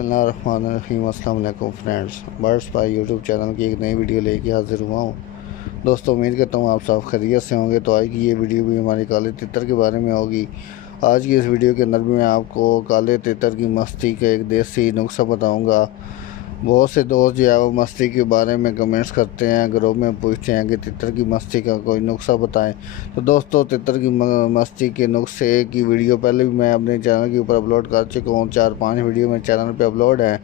बिस्मिल्लाहिर्रहमानिर्रहीम। अस्सलाम वालेकुम friends, birds by YouTube channel की एक नई वीडियो लेके हाजिर हुआ हूँ। दोस्तों, उम्मीद करता हूँ आप सब खैरियत से होंगे। तो आज की ये वीडियो भी हमारी काले तितर के बारे में होगी। आज की इस वीडियो के अंदर भी मैं आपको काले तितर की मस्ती का एक देसी नुस्खा बताऊँगा। बहुत से दोस्त जो है वो मस्ती के बारे में कमेंट्स करते हैं, ग्रुप में पूछते हैं कि तितर की मस्ती का कोई नुस्खा बताएं। तो दोस्तों, तितर की मस्ती के नुस्खे की वीडियो पहले भी मैं अपने चैनल के ऊपर अपलोड कर चुका हूँ। 4-5 वीडियो मेरे चैनल पे अपलोड है।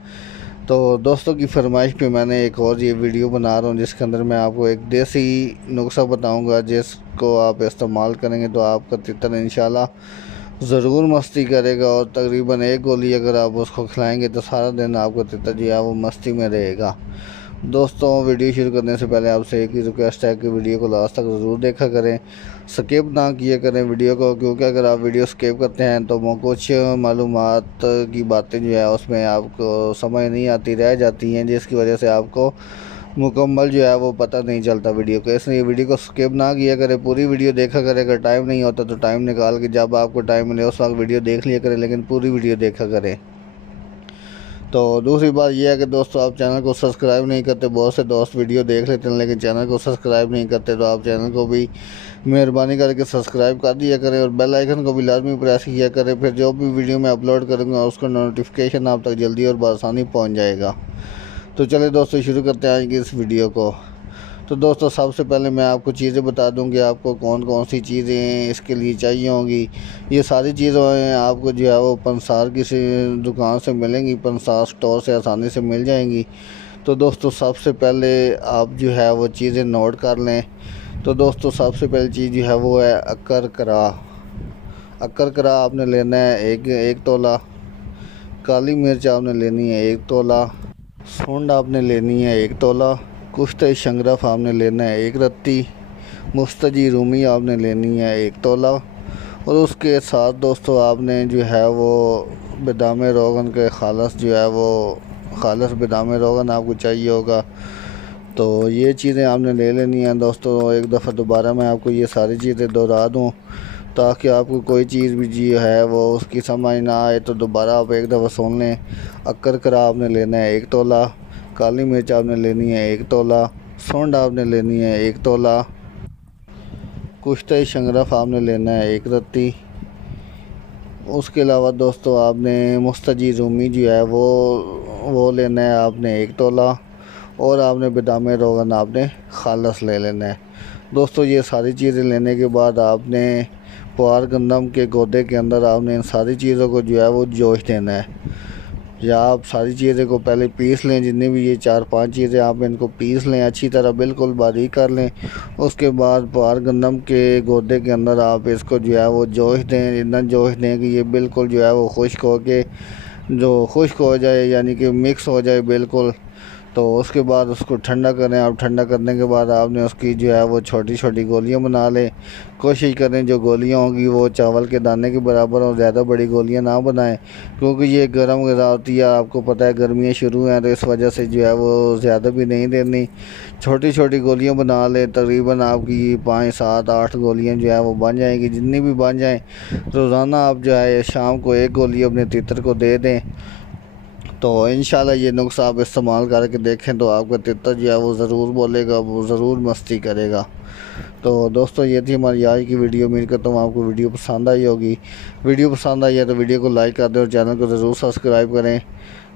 तो दोस्तों की फरमाइश पे मैंने एक और ये वीडियो बना रहा हूँ, जिसके अंदर मैं आपको एक देसी नुस्खा बताऊँगा, जिसको आप इस्तेमाल करेंगे तो आपका तितर इंशाल्लाह ज़रूर मस्ती करेगा। और तकरीबन एक गोली अगर आप उसको खिलाएंगे तो सारा दिन आपका तितर जो है वो मस्ती में रहेगा। दोस्तों, वीडियो शुरू करने से पहले आपसे एक ही रिक्वेस्ट है कि वीडियो को लास्ट तक ज़रूर देखा करें, स्किप ना किया करें वीडियो को, क्योंकि अगर आप वीडियो स्किप करते हैं तो वो कुछ मालूमात की बातें जो है उसमें आपको समझ नहीं आती, रह जाती हैं, जिसकी वजह से आपको मुकम्मल जो है वो पता नहीं चलता वीडियो को। इसलिए वीडियो को स्किप ना किया करें, पूरी वीडियो देखा करें। अगर टाइम नहीं होता तो टाइम निकाल के जब आपको टाइम मिले उस वक्त वीडियो देख लिया करें, लेकिन पूरी वीडियो देखा करें। तो दूसरी बात यह है कि दोस्तों, आप चैनल को सब्सक्राइब नहीं करते। बहुत से दोस्त वीडियो देख लेते हैं लेकिन चैनल को सब्सक्राइब नहीं करते, तो आप चैनल को भी मेहरबानी करके सब्सक्राइब कर दिया करें और बेल आइकन को भी लाजमी प्रेस किया करें। फिर जो भी वीडियो मैं अपलोड करूँगा उसका नोटिफिकेशन आप तक जल्दी और बआसानी पहुँच जाएगा। तो चलिए दोस्तों, शुरू करते हैं आज की इस वीडियो को। तो दोस्तों, सबसे पहले मैं आपको चीज़ें बता दूं कि आपको कौन कौन सी चीज़ें इसके लिए चाहिए होंगी। ये सारी चीज़ें आपको जो है वो पंसार की दुकान से मिलेंगी, पंसार स्टोर से आसानी से मिल जाएंगी। तो दोस्तों, सबसे पहले आप जो है वो चीज़ें नोट कर लें। तो दोस्तों, सबसे पहली चीज़ जो है वो है अक्कर करा। अक्कर करा आपने लेना है एक तोला। काली मिर्च आपने लेनी है 1 तोला। सूंड आपने लेनी है 1 तोला। कुश्ते शंगरफ आपने लेना है 1 रत्ती। मुस्तजी रूमी आपने लेनी है 1 तोला। और उसके साथ दोस्तों आपने जो है वो बादाम रोगन के खालस जो है वो खालस बादाम रोगन आपको चाहिए होगा। तो ये चीज़ें आपने ले लेनी हैं। दोस्तों, एक दफ़ा दोबारा मैं आपको ये सारी चीज़ें दोहरा दूँ ताकि आपको कोई चीज़ भी जी है वो उसकी समझ ना आए, तो दोबारा आप एक दफ़ा सुन लें। अक्कर करा आपने लेना है 1 तोला। काली मिर्च आपने लेनी है 1 तोला। सूंड आपने लेनी है 1 तोला। कुश्ते शंगरफ आपने लेना है 1 रत्ती। उसके अलावा दोस्तों आपने मुस्तजी रूमी जो है वो लेना है आपने 1 तोला। और आपने बादाम रोगन आपने खालस ले लेना है। दोस्तों, ये सारी चीज़ें लेने के बाद आपने पुआर गंदम के गोदे के अंदर आपने इन सारी चीज़ों को जो है वो जोश देना है। या आप सारी चीज़ें को पहले पीस लें, जितनी भी ये 4-5 चीज़ें आप इनको पीस लें, अच्छी तरह बिल्कुल बारीक कर लें। उसके बाद पुआर गंदम के गोदे के अंदर आप इसको जो है वो जोश दें, इतना जोश दें कि ये बिल्कुल जो है वो खुश्क हो जाए, यानी कि मिक्स हो जाए बिल्कुल। तो उसके बाद उसको ठंडा करें। आप ठंडा करने के बाद आपने उसकी जो है वो छोटी छोटी गोलियां बना लें। कोशिश करें जो गोलियां होंगी वो चावल के दाने के बराबर और ज़्यादा बड़ी गोलियां ना बनाएं, क्योंकि ये गर्म ग़िज़ा होती है। आपको पता है गर्मियाँ शुरू हैं, तो इस वजह से जो है वो ज़्यादा भी नहीं देनी। छोटी छोटी गोलियाँ बना लें। तकरीबन आपकी 5, 7, 8 गोलियाँ जो है वो बन जाएंगी। जितनी भी बन जाएँ, रोज़ाना आप जो है शाम को 1 गोली अपने तितर को दे दें। तो इंशाल्लाह ये नुस्खा आप इस्तेमाल करके देखें तो आपका तितर जो है वो ज़रूर बोलेगा, वो ज़रूर मस्ती करेगा। तो दोस्तों, ये थी हमारी आज की वीडियो। उम्मीद करता हूँ आपको वीडियो पसंद आई होगी। वीडियो पसंद आई है तो वीडियो को लाइक कर दें और चैनल को ज़रूर सब्सक्राइब करें।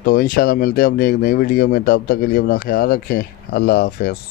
तो इंशाल्लाह मिलते हैं अपनी एक नई वीडियो में। तब तक के लिए अपना ख्याल रखें। अल्लाह हाफ़िज़।